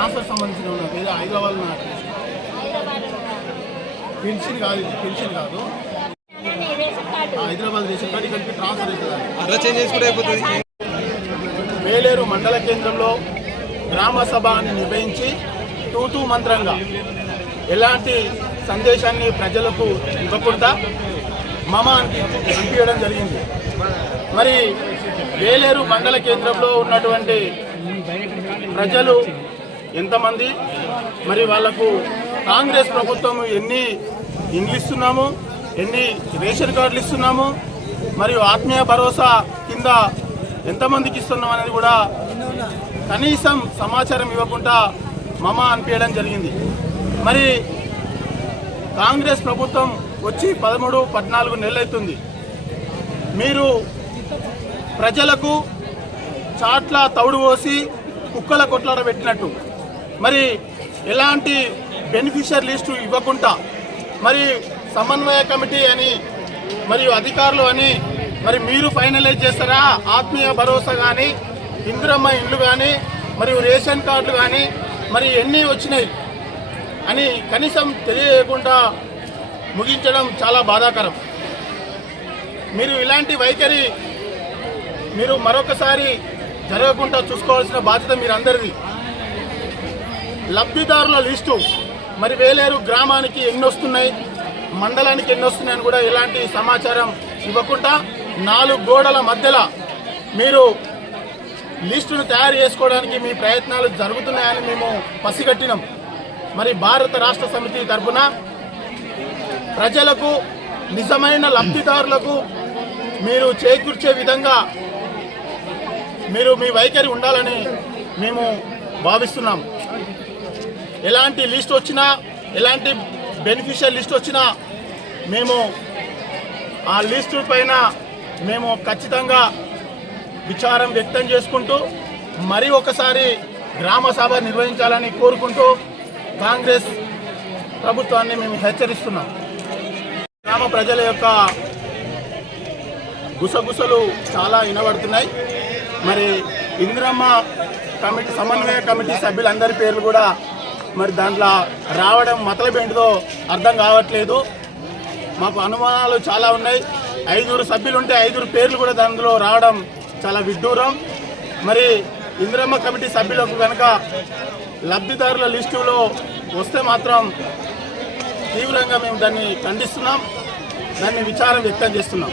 Transfer సంబంధించిన ఉన్నారు ఏదో హైదరాబాద్ ఉన్నారు పెన్షన్ కాదు ఇది పెన్షన్ కాదు. హైదరాబాద్ రేషన్ కార్డు ఇక్కడికి ట్రాన్స్ఫర్ అవుతుంది వేలేరు మండల కేంద్రంలో గ్రామ సభ అని నిర్వహించి టూ మంత్రంగా ఎలాంటి సందేశాన్ని ప్రజలకు ఇవ్వకుండా మమ అని జరిగింది. మరి వేలేరు మండల కేంద్రంలో ఉన్నటువంటి ప్రజలు ఎంతమంది? మరి వాళ్ళకు కాంగ్రెస్ ప్రభుత్వం ఎన్ని ఇండ్లు ఇస్తున్నాము ఎన్ని రేషన్ కార్డులు ఇస్తున్నాము? మరియు ఆత్మీయ భరోసా కింద ఎంతమందికి ఇస్తున్నాం అనేది కూడా కనీసం సమాచారం ఇవ్వకుండా మమ అనిపించడం జరిగింది. మరి కాంగ్రెస్ ప్రభుత్వం వచ్చి పదమూడు పద్నాలుగు నెలలు మీరు ప్రజలకు చాట్ల తౌడు పోసి కుక్కల కొట్లాడ పెట్టినట్టు. మరి ఎలాంటి బెనిఫిషియర్ లిస్టు ఇవ్వకుండా మరి సమన్వయ కమిటీ అని మరియు అధికారులు అని మరి మీరు ఫైనలైజ్ చేస్తారా? ఆత్మీయ భరోసా కానీ ఇందిరమ్మ ఇండ్లు కానీ మరియు రేషన్ కార్డులు కానీ మరి ఎన్ని వచ్చినాయి అని కనీసం తెలియకుండా ముగించడం చాలా బాధాకరం. మీరు ఇలాంటి వైఖరి మీరు మరొకసారి జరగకుండా చూసుకోవాల్సిన బాధ్యత మీరందరిది. లబ్ధిదారుల లిస్టు. మరి వేలేరు గ్రామానికి ఎన్ని వస్తున్నాయి మండలానికి ఎన్ని వస్తున్నాయని కూడా ఎలాంటి సమాచారం ఇవ్వకుండా నాలుగు గోడల మధ్యలో మీరు లిస్టును తయారు చేసుకోవడానికి మీ ప్రయత్నాలు జరుగుతున్నాయని మేము పసిగట్టినాం. మరి భారత రాష్ట్ర సమితి తరఫున ప్రజలకు నిజమైన లబ్ధిదారులకు మీరు చేకూర్చే విధంగా మీరు మీ వైఖరి ఉండాలని మేము భావిస్తున్నాం. ఎలాంటి లిస్ట్ వచ్చినా ఎలాంటి బెనిఫిషియల్ లిస్ట్ వచ్చినా మేము ఆ లిస్టు పైన మేము ఖచ్చితంగా విచారం వ్యక్తం చేసుకుంటూ మరి ఒకసారి గ్రామ సభ నిర్వహించాలని కోరుకుంటూ కాంగ్రెస్ ప్రభుత్వాన్ని మేము హెచ్చరిస్తున్నాం. గ్రామ ప్రజల యొక్క గుసగుసలు చాలా వినబడుతున్నాయి. మరి ఇందిరమ్మ కమిటీ సమన్వయ కమిటీ సభ్యులందరి పేర్లు కూడా మరి దాంట్లో రావడం మతలబేంటిదో అర్థం కావట్లేదు. మాకు అనుమానాలు చాలా ఉన్నాయి. ఐదుగురు సభ్యులు ఉంటే ఐదుగురు పేర్లు కూడా దానిలో రావడం చాలా విడ్డూరం. మరి ఇందిరమ్మ కమిటీ సభ్యులకు కనుక లబ్ధిదారుల లిస్టులో వస్తే మాత్రం తీవ్రంగా మేము దాన్ని ఖండిస్తున్నాం. దాన్ని విచారం వ్యక్తం చేస్తున్నాం.